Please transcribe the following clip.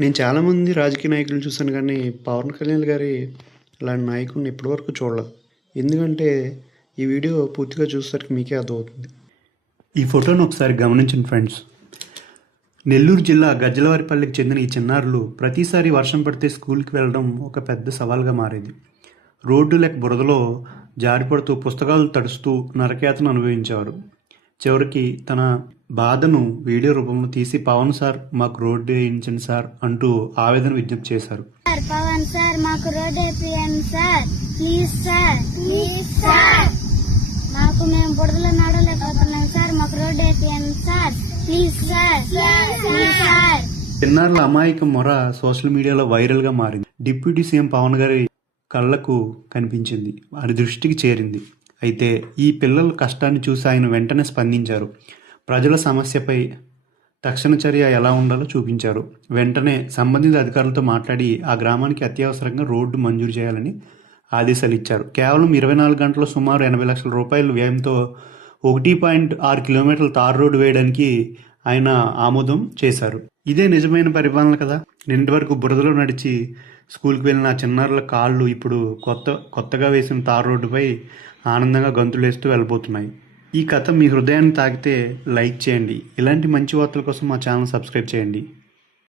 నేను చాలామంది రాజకీయ నాయకులను చూసాను కానీ, పవన్ కళ్యాణ్ గారి ఇలాంటి నాయకుడిని ఇప్పటివరకు చూడలేదు. ఎందుకంటే, ఈ వీడియో పూర్తిగా చూసేసరికి మీకే అర్థమవుతుంది. ఈ ఫోటోను ఒకసారి గమనించండి ఫ్రెండ్స్. నెల్లూరు జిల్లా గజ్జలవారిపల్లికి చెందిన ఈ చిన్నారులు ప్రతిసారి వర్షం పడితే స్కూల్కి వెళ్ళడం ఒక పెద్ద సవాల్గా మారేది. రోడ్డు లేక బురదలో జారిపడుతూ పుస్తకాలు తడుస్తూ నరకయాతన అనుభవించేవారు. చివరికి తన బాధను వీడియో రూపంలో తీసి పవన్ సార్ మాకు రోడ్డు వేయించండి సార్ అంటూ ఆవేదన విజ్ఞప్తి చేశారు. పవన్ సార్ మాకు రోడ్డు వేయండి sir, please sir, please sir, మాకు మేము బుడదలో నడవలేకపోతున్నాం సార్, మాకు రోడ్డు వేయండి sir, please sir, please sir. చిన్నారుల అమాయక మొర సోషల్ మీడియాలో వైరల్గా మారింది. డిప్యూటీ సీఎం పవన్ గారి కళ్ళకు కనిపించింది, వారి దృష్టికి చేరింది. అయితే ఈ పిల్లల కష్టాన్ని చూసి ఆయన వెంటనే స్పందించారు. ప్రజల సమస్యపై తక్షణ చర్య ఎలా ఉండాలో చూపించారు. వెంటనే సంబంధిత అధికారులతో మాట్లాడి ఆ గ్రామానికి అత్యవసరంగా రోడ్డు మంజూరు చేయాలని ఆదేశాలు ఇచ్చారు. కేవలం 24 గంటల్లో సుమారు 80 లక్షల రూపాయల వ్యయంతో 1.6 కిలోమీటర్ల తార్ రోడ్డు వేయడానికి ఆయన ఆమోదం చేశారు. ఇదే నిజమైన పరిపాలన కదా. నిన్నటి వరకు బురదలో నడిచి స్కూల్కి వెళ్ళిన చిన్నారుల కాళ్ళు ఇప్పుడు కొత్తగా వేసిన తార్ రోడ్డుపై ఆనందంగా గంతులేస్తూ వెళ్ళిపోతున్నాయి. ఈ కథ మీ హృదయాన్ని తాకితే లైక్ చేయండి. ఇలాంటి మంచి వార్తల కోసం మా ఛానల్ సబ్స్క్రైబ్ చేయండి.